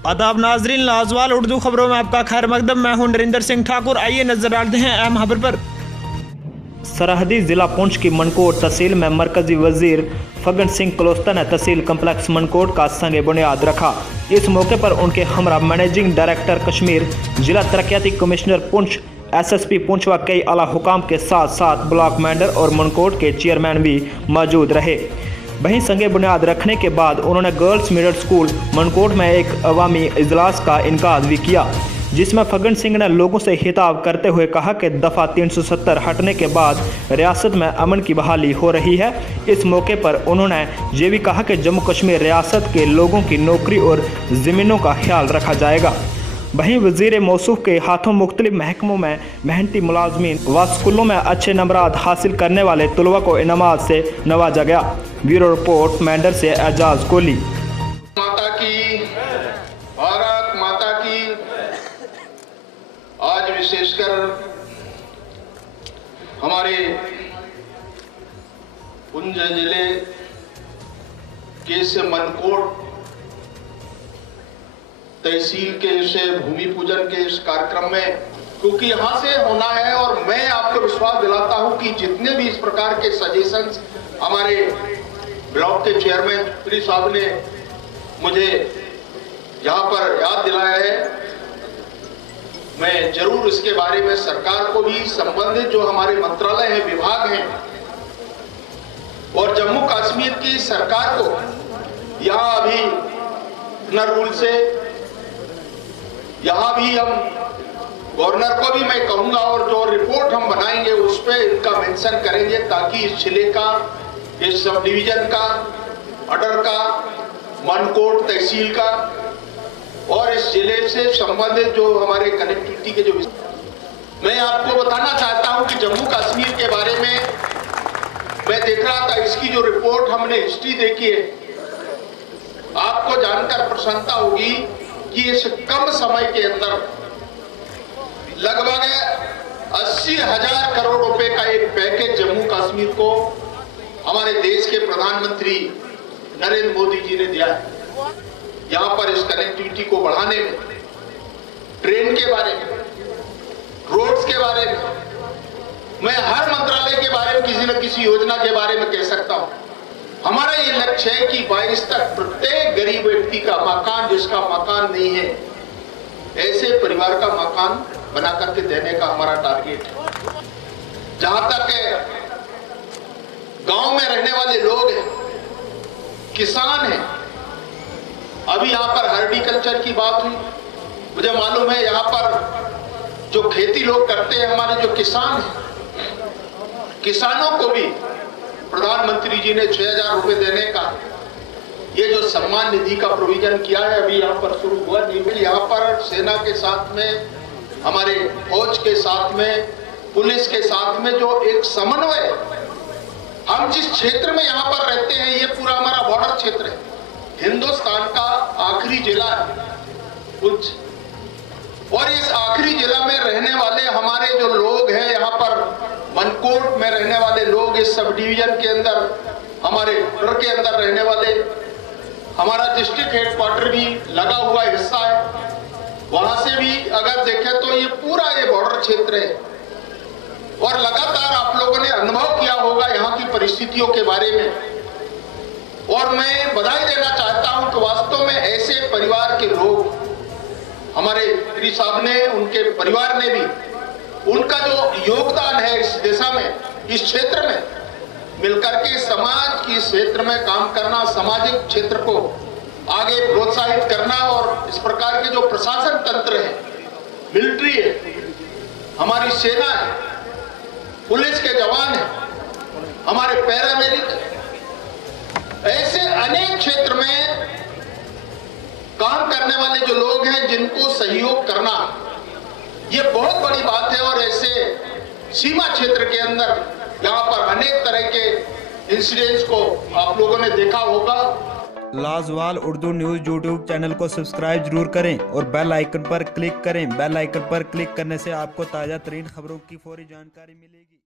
आदाब नाजरीन, लाजवाल उर्दू खबरों में आपका खैर मकदम। मैं हूं नरेंद्र सिंह ठाकुर। आइए नजर डालते हैं अहम खबर पर। सरहदी जिला पुंछ की मनकोट तहसील में मरकजी वजीर फग्गन सिंह कुलोस्ता ने तहसील कम्प्लेक्स मनकोट का संग बुनियाद रखा। इस मौके पर उनके हमरा मैनेजिंग डायरेक्टर कश्मीर, जिला तरक्याती कमिश्नर पुंछ, SSP पुंछ व कई आला हुकाम के साथ साथ ब्लॉक मैनेजर और मनकोट के चेयरमैन भी मौजूद रहे। वहीं संगे बुनियाद रखने के बाद उन्होंने गर्ल्स मिडिल स्कूल मनकोट में एक अवामी इजलास का इनकाद भी किया, जिसमें फग्गन सिंह ने लोगों से खिताब करते हुए कहा कि दफ़ा 370 हटने के बाद रियासत में अमन की बहाली हो रही है। इस मौके पर उन्होंने ये भी कहा कि जम्मू कश्मीर रियासत के लोगों की नौकरी और ज़मीनों का ख्याल रखा जाएगा। वहीं वजीर मौसूफ के हाथों मुख्तलिफ महकमों में मेहनती मुलाजमीन व स्कूलों में अच्छे नंबरात हासिल करने वाले तलबा को इनामात से नवाजा गया। ब्यूरो रिपोर्ट मैंडर से एजाज कोहली। माता की, भारत माता की। आज विशेषकर हमारे पुंछ जिले के से मनकोट तहसील के से भूमि पूजन के इस कार्यक्रम में, क्योंकि यहाँ से होना है और मैं आपको विश्वास दिलाता हूँ कि जितने भी इस प्रकार के सजेशंस हमारे ब्लॉक के चेयरमैन श्री साहब ने मुझे यहाँ पर याद दिलाया है, मैं जरूर इसके बारे में सरकार को भी, संबंधित जो हमारे मंत्रालय हैं, विभाग हैं और जम्मू कश्मीर की सरकार को यहाँ अभी अपना रूल से यहाँ भी हम गवर्नर को भी मैं कहूंगा और जो रिपोर्ट हम बनाएंगे उस पर इनका मेंशन करेंगे, ताकि इस जिले का, इस सब डिवीजन का, अडर का, मनकोट तहसील का और इस जिले से संबंधित जो हमारे कनेक्टिविटी के जो, मैं आपको बताना चाहता हूं कि जम्मू कश्मीर के बारे में मैं देख रहा था, इसकी जो रिपोर्ट हमने हिस्ट्री देखी है, आपको जानकर प्रसन्नता होगी कि इस कम समय के अंदर लगभग 80,000 करोड़ रुपए का एक पैकेज जम्मू कश्मीर को हमारे देश के प्रधानमंत्री नरेंद्र मोदी जी ने दिया है। यहां पर इस कनेक्टिविटी को बढ़ाने में, ट्रेन के बारे में, रोड्स के बारे में, मैं हर मंत्रालय के बारे में किसी न किसी योजना के बारे में कह सकता हूं। हमारा ये लक्ष्य है कि 22 तक प्रत्येक गरीब व्यक्ति का मकान, जिसका मकान नहीं है, ऐसे परिवार का मकान बना करके देने का हमारा टारगेट है। जहां तक गांव में रहने वाले लोग हैं, किसान हैं, अभी यहां पर हॉर्टिकल्चर की बात हुई, मुझे मालूम है यहाँ पर जो खेती लोग करते हैं, हमारे जो किसान हैं, किसानों को भी प्रधानमंत्री जी ने 6,000 रुपए देने का ये जो सम्मान निधि का प्रोविजन किया है, अभी यहाँ पर शुरू हुआ नहीं। यहाँ पर सेना के साथ में, हमारे फौज के साथ में, पुलिस के साथ में जो एक समन्वय, हम जिस क्षेत्र में यहाँ पर रहते हैं, ये पूरा हमारा बॉर्डर क्षेत्र है, हिंदुस्तान का आखिरी जिला है पुंछ, और इस आखिरी जिला में रहने वाले हमारे जो लोग हैं, यहाँ पर मनकोट में रहने वाले लोग, इस सब डिवीजन के अंदर, हमारे घर के अंदर रहने वाले, हमारा डिस्ट्रिक्ट हेडक्वार्टर भी लगा हुआ हिस्सा है, वहां से भी अगर देखें तो ये पूरा ये बॉर्डर क्षेत्र है। और लगातार आप लोगों ने अनुभव किया होगा यहाँ की परिस्थितियों के बारे में, और मैं बधाई देना चाहता हूं कि वास्तव में ऐसे परिवार के लोग, हमारे श्री साहब ने, उनके परिवार ने भी, उनका जो योगदान है इस दिशा में, इस क्षेत्र में मिलकर के समाज की क्षेत्र में काम करना, सामाजिक क्षेत्र को आगे प्रोत्साहित करना, और इस प्रकार के जो प्रशासन तंत्र है, मिलिट्री है, हमारी सेना है, पुलिस के जवान है, हमारे पैरामेडिक, ऐसे अनेक क्षेत्र में काम करने वाले जो लोग हैं, जिनको सहयोग करना ये बहुत बड़ी बात है। और ऐसे सीमा क्षेत्र के अंदर यहाँ पर अनेक तरह के इंसिडेंट्स को आप लोगों ने देखा होगा। लाजवाल उर्दू न्यूज़ यूट्यूब चैनल को सब्सक्राइब जरूर करें और बेल आइकन पर क्लिक करें। बेल आइकन पर क्लिक करने से आपको ताज़ा तरीन खबरों की फौरी जानकारी मिलेगी।